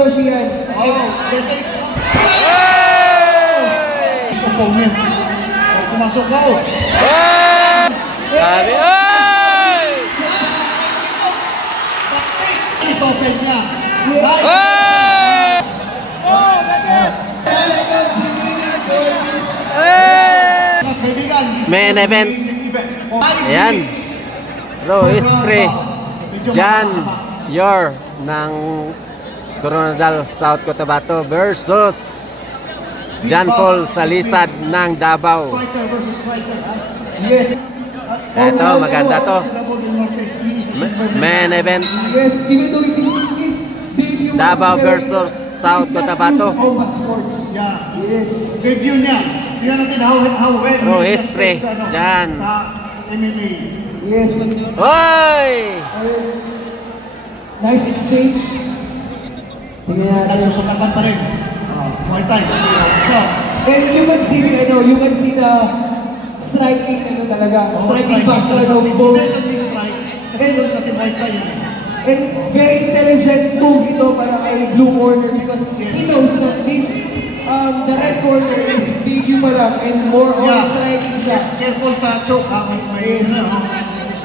to siya. Oh, there's a... Isang opponent. Oh, pumasok ka. Grabe! Ay! Is open niya. Ay! Main event. Ayan. Roes Pre Jan Yor ng Coronadal South Cotabato versus John Paul Salisad ng Davao. Striker versus striker. Yes. Ito, maganda to. Main event. Yes, even though this is debut Davao match, versus South Cotabato. Combat Sports. Yeah. Yes. Debut niya. Tingnan natin how well Roes Pre Jan. sa MMA. Yes. Hoy! Nice exchange. Tingnan natin. Nagsusukatan pa rin. Muay Thai. So, And you can see the striking talaga. Striking background of both. There's a strike. Kasi doon kasi Muay Thai yun. And very intelligent move ito para kay Blue Corner because he knows that the red corner is video pa lang and more on striking siya. Careful sa choke ha. May Yes.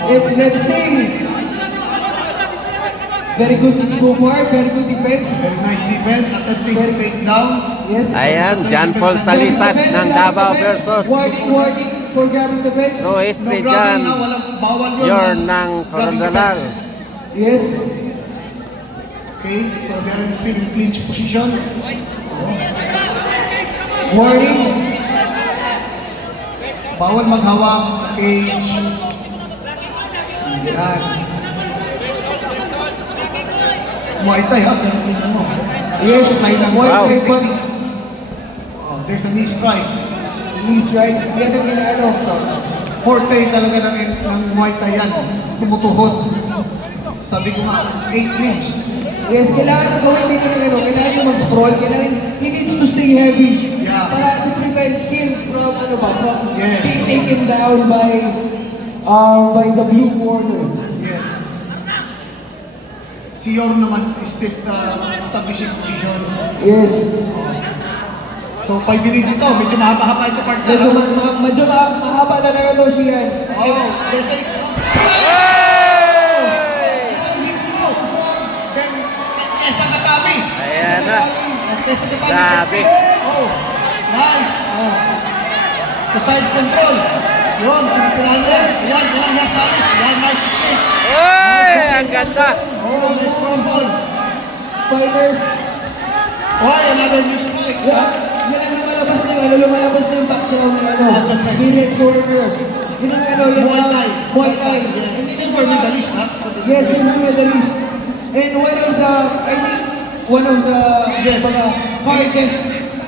If let's say, very good so far, very good defense. Very nice defense. Attempting to take down. Yes. Ayan, John Paul Salisad ng Davao versus Warning for grabbing the fence. Roes No Pre grabbing Jan ha. Walang bawal yun. Yor ha. ng Grabbing the Coronadal. fence. Yes. Okay, so they're still in clinch position. Warning. Bawal maghawak sa cage. Yan. Muay Thai ha, pero tingnan mo. Yes. Wow. There's a knee strike. Knee strikes. Yan ang ginano. So, forte talaga ng Muay Thai yan. Tumutuhod. Sabi ko nga, 8 clinch. Yes, kailangan gawin dito ng kailangan yung mag-sprawl, kailangan he needs to stay heavy. Yeah. Para to prevent him from Yes. being taken down by the blue corner. Yes. Si Yor naman is still establishing position. Yes. So 5 minutes ito, medyo mahaba-haba ito partner. Medyo mahaba na lang ito siya. Oh, there's a... Then, Kesa Katami. Ayan na. Kesa Katami. Grabe. Oh, nice. Oh. So side control. Yun, tinitirahan mo. Ayan, niya Salis. Ayan, nice escape. Ay, ang ganda. Oh, nice crumble. Fighters. Oh, another new strike. Yan ang lumalabas na yung background ng middle corner. Yun ang Muay Thai. Muay Thai. Yes. Silver medalist, ha? Yes, silver medalist. And one of the Yes. mga hardest,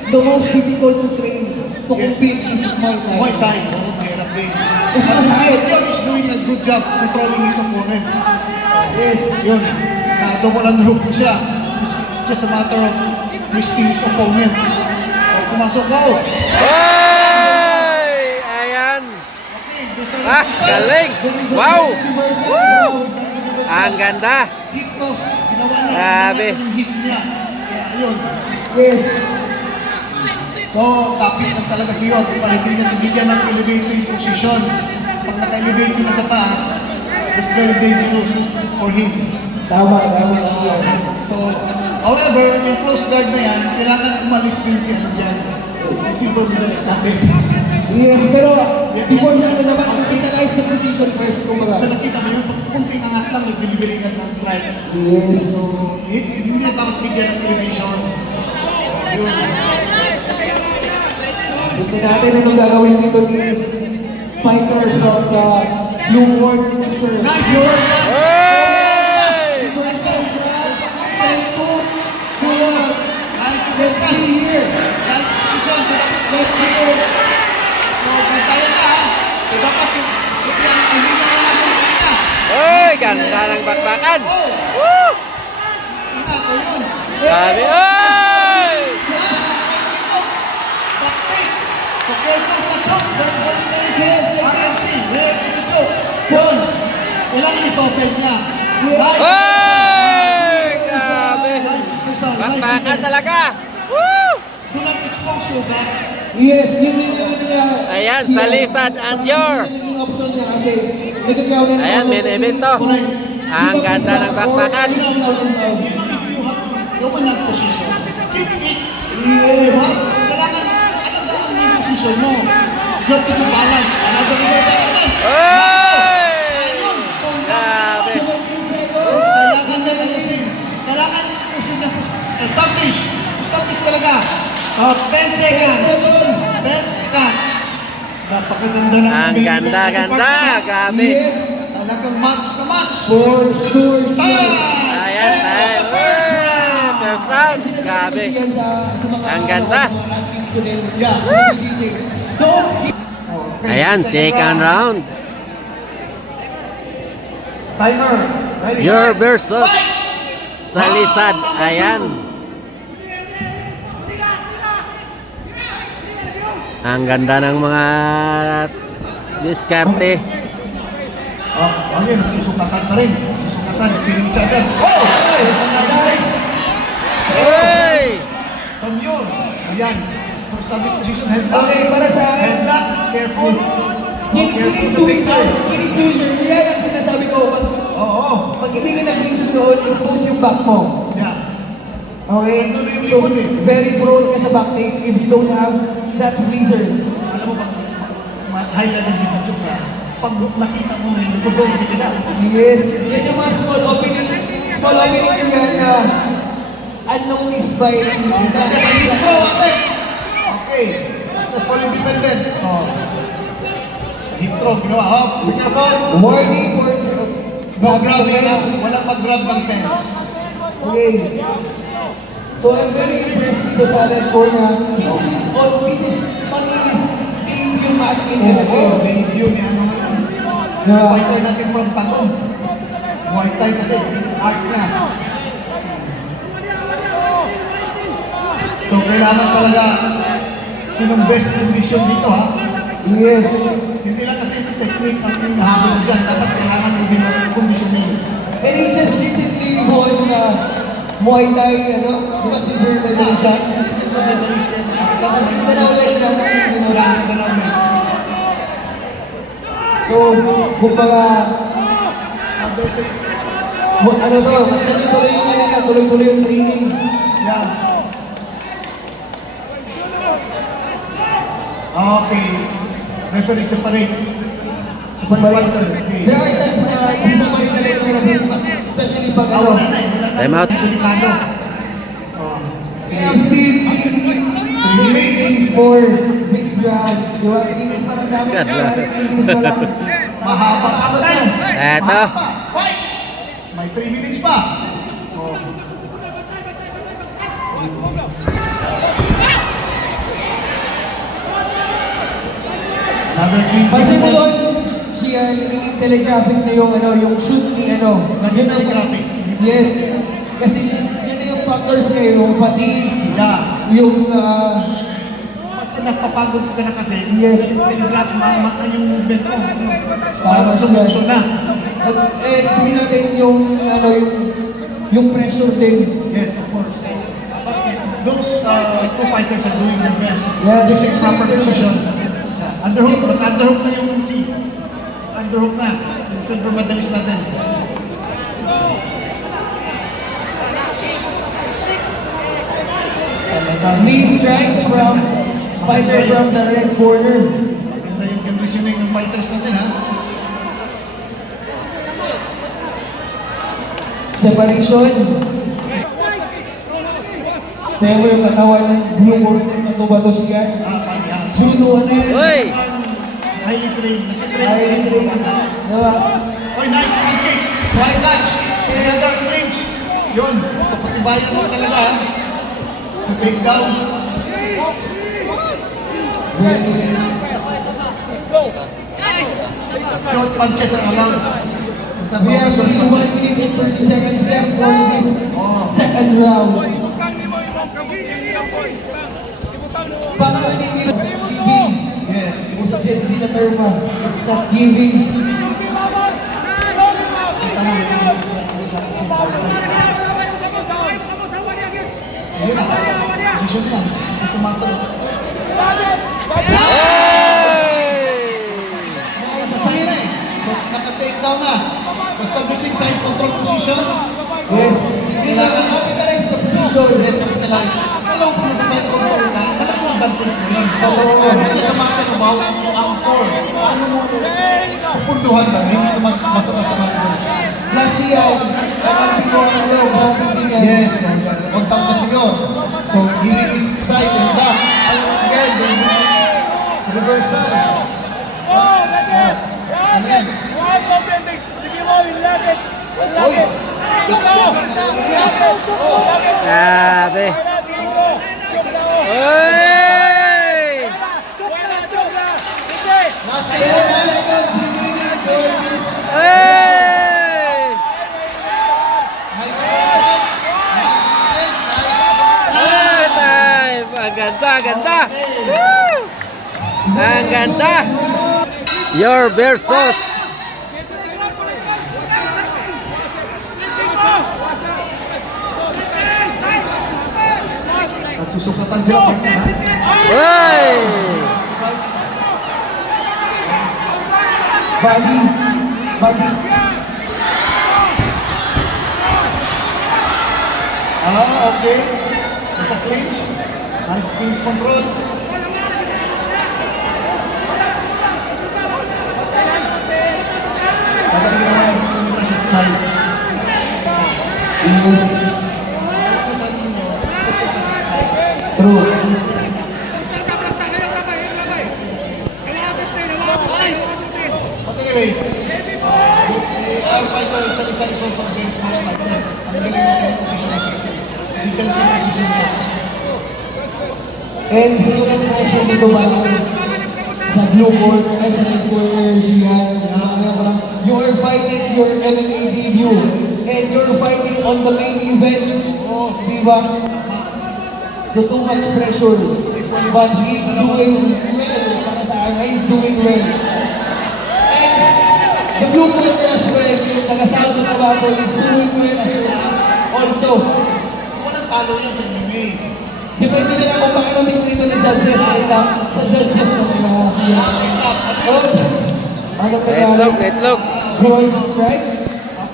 the most difficult to train, to compete is Muay Thai. Muay Thai. Oh, mahirap din. It's masakit. Yor is doing a good job controlling his opponent. Yes. Yun. Double and hook siya. It's just a matter of twisting his opponent. Oh, pumasok ka. Ay! Ayan. Okay, there's a Ah, galing. Wow! Woo! Ang ganda. Hip toss. Ginawa niya. Grabe. Yung hip niya. Kaya yun. Yes. So, kapit lang talaga si Yor. Para hindi niya bigyan ng elevating position. Pag naka-elevate na sa taas, it's very dangerous for him. Tama siya. So, however, yung close guard na yan, kailangan umalis din si ano dyan. So, silver medalist natin. Yes, pero before siya dapat analyze the position first. So, nakita mo yun, pag kunting angat lang, nag-delivery ka ng strikes. Yes. So, hindi na dapat bigyan ng elevation. Yun. Tignan natin anong gagawin dito ni fighter from the blue corner, Mr. Nice, yours! Ay! Let's see here. Nice position. Let's see here. So, bantayan na ha. So, dapat hindi na natin kita. Ay, ganda ng bakbakan. Oh! Woo! Ingat, o yun. Grabe. Ay! Backpick. So, careful sa choke. There is a RMC. Here in the choke. Yun. Kailangan i-soften niya. Nice. Ay! Grabe. Nice. bakbakan talaga. Woo! Do not expose your back. Yes, yun yung niya. Ayan, Salisad Andior. Yung option niya kasi nagkakaroon na. Ayan, main event to. Ang ganda ng bakbakan. Yung unang position. Keep it. Yes. Kailangan alagaan mo yung position mo. You have to do balance. Another reversal again. Oy! Ayun. Grabe. 17 seconds. Kailangan na ayusin. Kailangan ayusin na establish. Establish talaga. 10 seconds. 10 seconds. Napakaganda ng Ang ganda. Grabe. Yes. Talagang match na match. For sure. Ayan, ayan. First round. Grabe. Ang ganda. Ayan, second round. Timer. Ready? Your versus Salisad. Ayan. Ang ganda ng mga diskarte. Again, susukatan pa rin. Susukatan. Feeling each other. Oh! Nice. Hey! From yun. Ayan. So, establish position. Headlock. Okay, para sa akin. Headlock. Careful. Hindi suwiser. Hindi suwiser. Yan ang sinasabi ko. Oo. Pag hindi ka nag-laser doon, expose yung back mo. Yeah. Okay? Ando na yung So, likod eh. very prone ka sa back take if you don't have that laser. Alam mo ba, high level jiu-jitsu ka, pag nakita mo na yung likod doon, hindi ka na. Yes. Yan yung mga small openings yan na unnoticed by Okay. Successful independent. Oh. Hip throw, ginawa. Oh, be careful. warning for No grabbing na. fence. Walang mag-grab ng fence. Okay. So I'm very impressed dito sa red corner. This is pang-inis debut match in the Oo, debut ni ano nga. Yeah. Fighter natin from Patong. Muay Thai kasi, art na. So kailangan talaga sinong best condition dito ha. Yes. Hindi lang kasi technique ang hinahabol dyan. Dapat kailangan mo din ang conditioning. And he just recently won Muay Thai, di ba silver medal siya? So, kumbaga, tuloy-tuloy yung training. Yeah. Okay. Referee separate. Fighter. Okay. There are times na sasabay talaga yung referee, especially pag Ah, wala na eh. Wala na. Time out. Delikado. Oh. Kaya still, it's 3 minutes for this round. Di ba? Kininis pa ng dami. Kininis pa lang. Mahaba pa ba tayo? Eto. Mahaba. Fight! May 3 minutes pa. Oh. Another clean Pansin mo six. doon, siya, naging telegraphic na yung shoot ni Nagyan na yung graphic. Yes. Kasi dyan na yung factors niya, yung fatigue, Yeah. yung, Basta napapagod ka na kasi, Yes. telegraph, maamakan yung movement mo. Tama Parang siya. sumuso na. eh, sige natin yung pressure din. Yes, of course. But those two fighters are doing their best. Yeah, This is they're proper doing their position. best. Yeah. Underhook, but underhook na yung MC. Underhook na. Yung silver medalist natin. Talagang Knee strikes from fighter from the red corner. maganda yung conditioning ng fighters natin, ha? Separation. Pero yung katawan ng blue corner, bato-bato siya. Pagyan. Judo na yun. Uy! Highly trained. Highly trained. Diba? Oy, nice front kick. Nice touch. Another clinch. Yun. Sa patibayan mo talaga, ha? Sa takedown. Short punches are allowed. We are still 1 minute and 30 seconds left for this second round. Parang hindi giving. Yes. Kung sa Gen Z na term, it's not giving. Kita mo yung Ayun na. Posisyon yan. Sa sumato. Nakasasay na eh. Naka-take down na. Basta busing side control position. Yes. Hindi na capitalize the position. Yes, capitalize. Alam ko nasa side control na, malaki ang advantage mo yun. Oo. Kasi sa mga kanubaw, ang core, ano mo, pupunduhan lang, hindi naman basta-basta mag-coach. Flashy yan. Ang mo, grabe yan. Yes, on top kasi yun. So, he is side and back. Again, reversal. Ano yan? Oy! Grabe. Oy! Last take mo yan. Seconds remaining for this. Oy! High reversal. Oy, time! Ang ganda, ang ganda! Woo! Ang ganda! Your versus. At susukatan sila partner, ha? Oy! Bali. Bali. Okay. Nasa clinch. Nice clinch control. Dapat ginawa yung pumunta siya sa side. Yes. Sabi ninyo, True. but anyway, our fighter is also a very smart fighter. Ang galing natin yung position ng person. Defensive position niya. And siguro ang pressure dito ba sa blue corner, ay sa red corner, siya, you are fighting your MMA debut and you're fighting on the main event, di ba? So too much pressure, but he's doing well, para sa akin, he's doing well. And the blue corner as well, yung taga-South Cotabato, is doing well as well. Also, Walang talo yan sa MMA. depende na lang kung pakirating dito ng judges, sa judges na nila siya. Next up, Oops! Ano pa Red look, red look. Groin strike,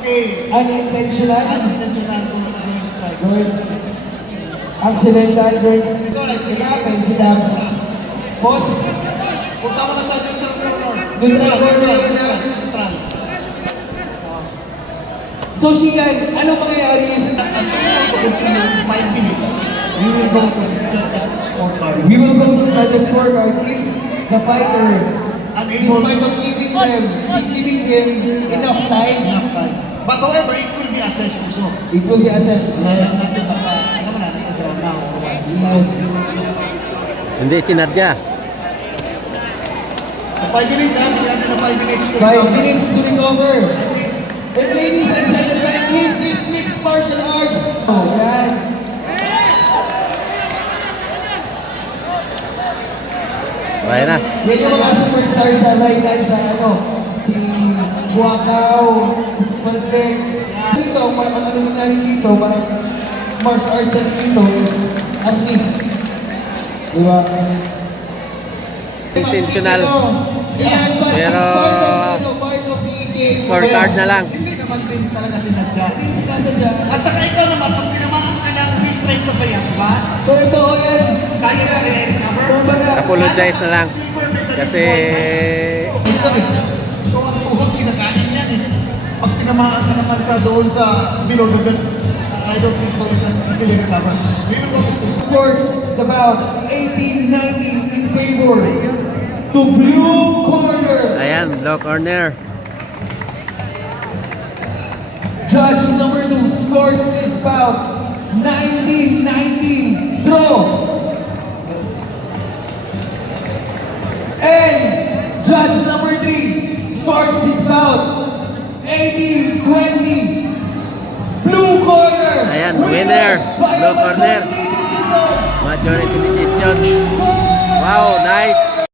Okay. unintentional, Unintentional groin strike. groin accidental groin strike. It's alright, It sige. happens, it happens. Pause. Punta mo na sa neutral corner. Neutral corner. Neutral. So Shian, ano mangyayari? At continue 5 minutes, we will go to the judges' scorecard. We will go to judges scorecard if the fighter, Unable- despite of giving him enough time, Enough time. But however, it will be assessed also. it will be assessed. Yes. Yes. Ano mo na, nag-draw na or what. Yes. Hindi sinadya. 5 minutes, ha? Bigyan natin ng 5 minutes. 5 minutes to recover. And ladies and gentlemen, this is mixed martial arts. Oh, yan. Okay na. Yan yung mga superstar sa Raylan sa si Guacao, si Supertech. Dito, parang ano na rin dito, parang martial arts na dito is at least. Diba? Intentional. Yan, but Pero, it's part of the game. Scorecard na lang. Hindi naman din talaga sinadya. Hindi sila sadya. At saka ikaw naman, pag tinamaan ka ng wrist strike sa bayan, ba? Totoo yan. Kaya ka recover. Kumbaga, Apologize na lang. Kasi Ito eh. So ang tuhod kinakain yan eh. Pag tinamaan ka naman sa doon sa below the belt, I don't think so you can easily recover. We will go to school. scores about 18-19 in favor to blue corner. ayan, low corner. Judge number 2 scores this bout 19-19 draw. And judge number 3 scores this bout 18-20 blue corner. Ayan, winner, by blue corner. majority decision. Majority decision. Wow, nice.